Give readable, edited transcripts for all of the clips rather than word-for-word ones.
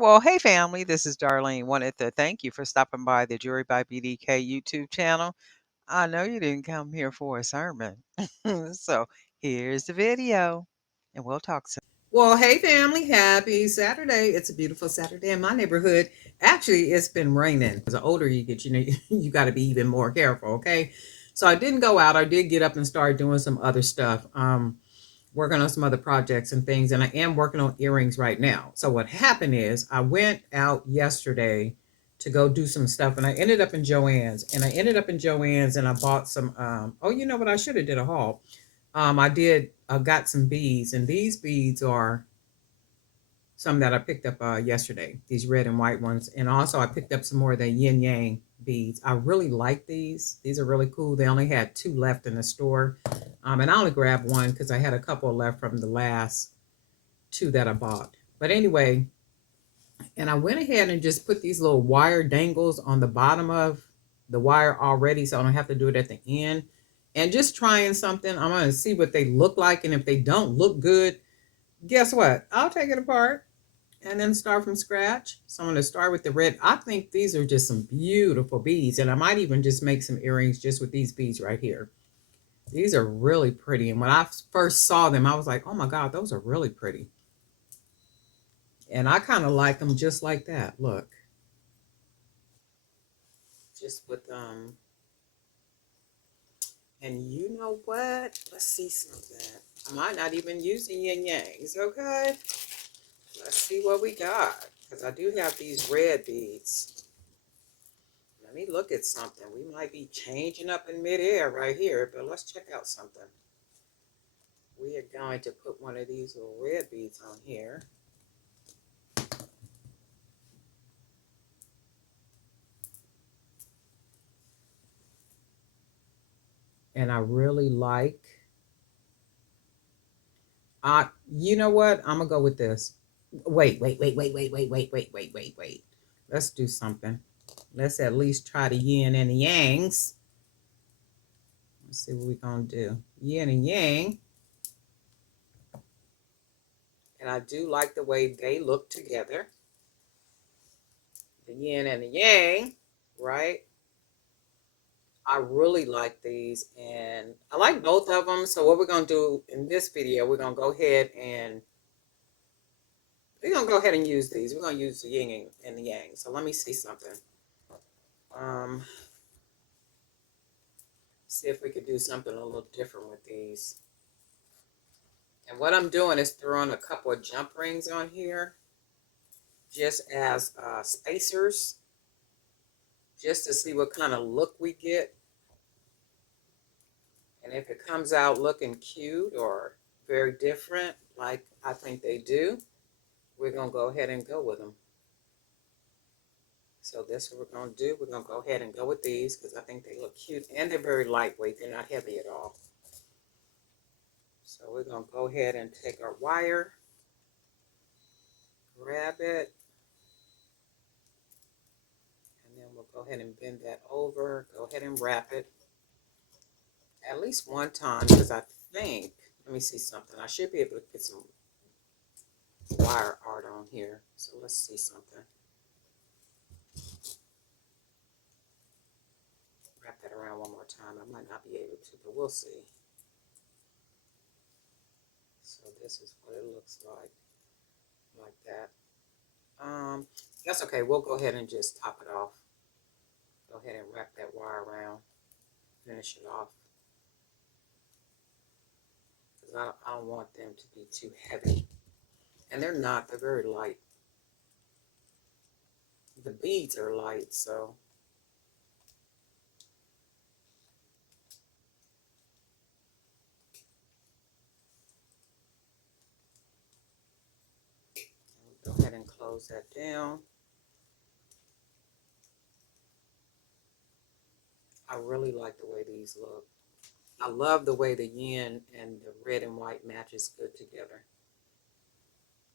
Well, hey family, this is Darlene. Wanted to thank you for stopping by the Jury by BDK YouTube channel. I know you didn't come here for a sermon. So here's the video, and we'll talk soon. Well, hey family, happy Saturday. It's a beautiful Saturday in my neighborhood. Actually, it's been raining. As the older you get, you got to be even more careful, okay? So I didn't go out. I did get up and start doing some other stuff. Working on some other projects and things, and I am working on earrings right now. So what happened is I went out yesterday to go do some stuff, and I ended up in Joann's, and I bought some oh, you know what, I should have did a haul. I got some beads, and these beads are some that I picked up yesterday, these red and white ones. And also I picked up some more of the yin yang beads. I really like these. These are really cool. They only had 2 left in the store. And I only grabbed one because I had a couple left from the last 2 that I bought. But anyway, and I went ahead and just put these little wire dangles on the bottom of the wire already, so I don't have to do it at the end. And just trying something. I'm going to see what they look like. And if they don't look good, guess what? I'll take it apart and then start from scratch. So I'm going to start with the red. I think these are just some beautiful beads, and I might even just make some earrings just with these beads right here. These are really pretty, and when I first saw them, I was like, oh my God, those are really pretty. And I kind of like them just like that. Look, just with and you know what? Let's see something. I might not even use the yin yangs, okay? Let's see what we got, because I do have these red beads. Let me look at something. We might be changing up in midair right here, but let's check out something. We are going to put one of these little red beads on here. And I really like, you know what? I'm going to go with this. Wait. Let's do something. Let's at least try the yin and the yangs. Let's see what we're going to do. Yin and yang. And I do like the way they look together. The yin and the yang, right? I really like these, and I like both of them. So what we're going to do in this video, we're going to go ahead and use these. We're going to use the yin and the yang. So let me see something. See if we could do something a little different with these. And what I'm doing is throwing a couple of jump rings on here just as spacers, just to see what kind of look we get. And if it comes out looking cute or very different, like I think they do, we're going to go ahead and go with them. So that's what we're going to do. We're going to go ahead and go with these because I think they look cute, and they're very lightweight. They're not heavy at all. So we're going to go ahead and take our wire, grab it, and then we'll go ahead and bend that over, go ahead and wrap it at least one time, because I think, let me see something. I should be able to get some wire art on here. So let's see something. Wrap that around one more time. I might not be able to, but we'll see. So this is what it looks like that. That's okay. We'll go ahead and just top it off. Go ahead and wrap that wire around, finish it off. Because I don't want them to be too heavy. And they're not, they're very light. The beads are light, so. Go ahead and close that down. I really like the way these look. I love the way the yin and the red and white matches good together.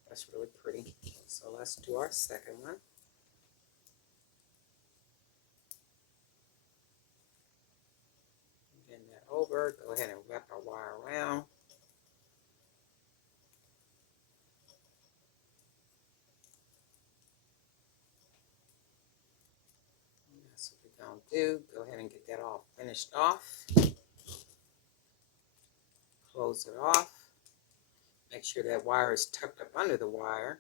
That's really pretty. So let's do our second one. Bend that over. Go ahead and wrap our wire around. I'll do. Go ahead and get that all finished off. Close it off. Make sure that wire is tucked up under the wire.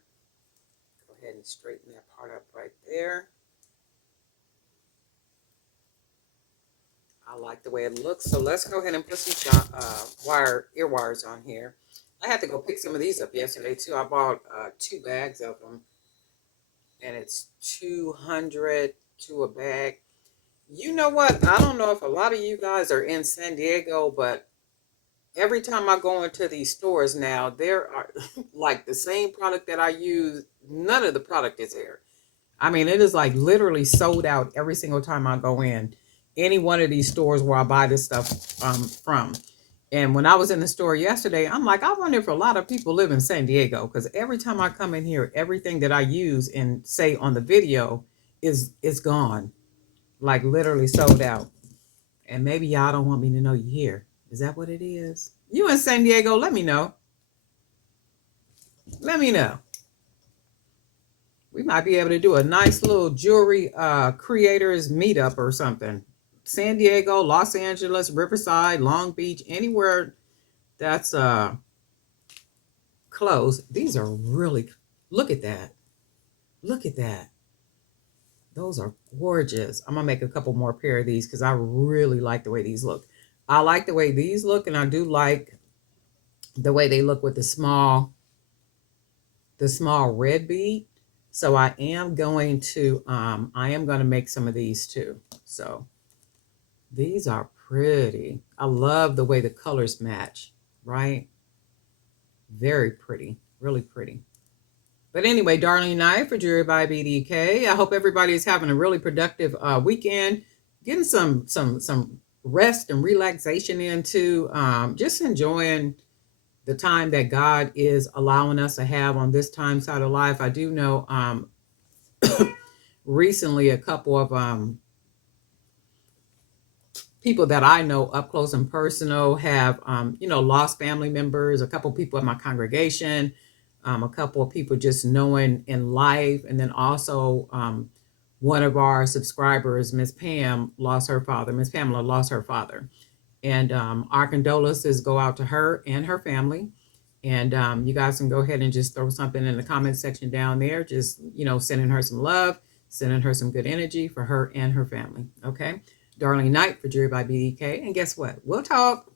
Go ahead and straighten that part up right there. I like the way it looks. So let's go ahead and put some ear wires on here. I had to go pick some of these up yesterday too. I bought 2 bags of them, and it's 200 to a bag. You know what? I don't know if a lot of you guys are in San Diego, but every time I go into these stores now, there are like the same product that I use. None of the product is there. I mean, it is like literally sold out every single time I go in any one of these stores where I buy this stuff from. And when I was in the store yesterday, I'm like, I wonder if a lot of people live in San Diego, because every time I come in here, everything that I use and say on the video is gone, like literally sold out. And maybe y'all don't want me to know you're here. Is that what it is? You in San Diego? Let me know. Let me know. We might be able to do a nice little jewelry creators meetup or something. San Diego, Los Angeles, Riverside, Long Beach, anywhere that's close. These are really, look at that. Look at that. Those are gorgeous. I'm gonna make a couple more pair of these because I really like the way these look. I like the way these look, and I do like the way they look with the small red bead. So I am going to make some of these too. So these are pretty. I love the way the colors match, right? Very pretty, really pretty. But anyway, Darling Night for Jewelry by BDK. I hope everybody is having a really productive weekend, getting some rest and relaxation into, just enjoying the time that God is allowing us to have on this time side of life. I do know recently a couple of people that I know up close and personal have, lost family members, a couple people in my congregation, a couple of people just knowing in life. And then also one of our subscribers, Miss Pam, lost her father. Miss Pamela lost her father. And our condolences go out to her and her family. And you guys can go ahead and just throw something in the comment section down there. Just, sending her some love, sending her some good energy for her and her family. Okay. Darling Night for Jewelry by BDK. And guess what? We'll talk.